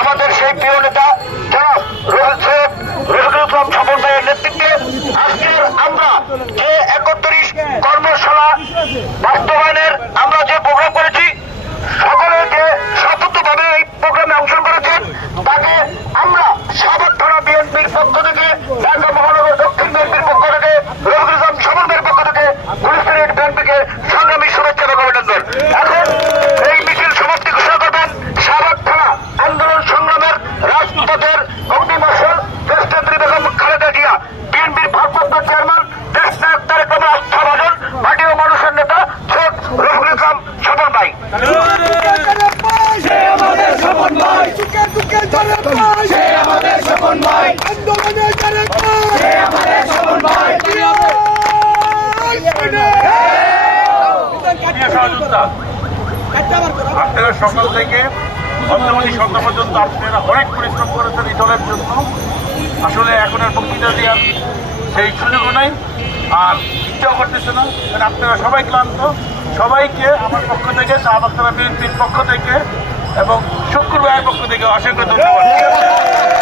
আমাদের সেই প্রিয় নেতা জনাব রফিকুল ইসলাম স্বপন ভাইয়ের নেতৃত্বে আজকের আমরা যে 31 কর্মশালা বাস্তবায়নের আমরা যে প্রোগ্রাম করেছি, সকলে যে স্বতন্ত্রভাবে এই প্রোগ্রামে অংশগ্রহণ করেছেন তাকে আমরা সাভার থানা বিএনপির পক্ষ থেকে, ঢাকা মহানগর দক্ষিণ বিএনপির পক্ষ থেকে, রফিকুল ইসলাম স্বপন ভাইয়ের পক্ষ থেকে গুলিস্তান বিএনপিকে সংগ্রামী শুভেচ্ছা এবং অভিনন্দন। এখন এই মিছিল সমাপ্তি ঘোষণা করবেন সাভার থানা আন্দোলন সংগ্রামের রাজপথের অগ্নিমার্শাল দেশনেত্রী বেগম খালেদা জিয়া, বিএনপির ভারপ্রাপ্ত চেয়ারম্যান দেশনায়ক তারেক রহমান আস্থাভাজন, পার্টি ও মানুষের নেতা শেখ রফিকুল ইসলাম স্বপন ভাই। আপনারা সকাল থেকে বর্তমানে সন্ধ্যা পর্যন্ত আপনারা অনেক পরিশ্রম করেছেন এই দলের জন্য। আসলে এখন আর বক্তৃতা দেওয়ার সেই সুযোগও নাই, আর ইচ্ছাও করতেছে না, কারণ আপনারা সবাই ক্লান্ত। সবাইকে আমার পক্ষ থেকে, শাহবাগ থানা বিএনপির পক্ষ থেকে এবং শুক্র ভাইয়ের পক্ষ থেকে অসংখ্য ধন্যবাদ।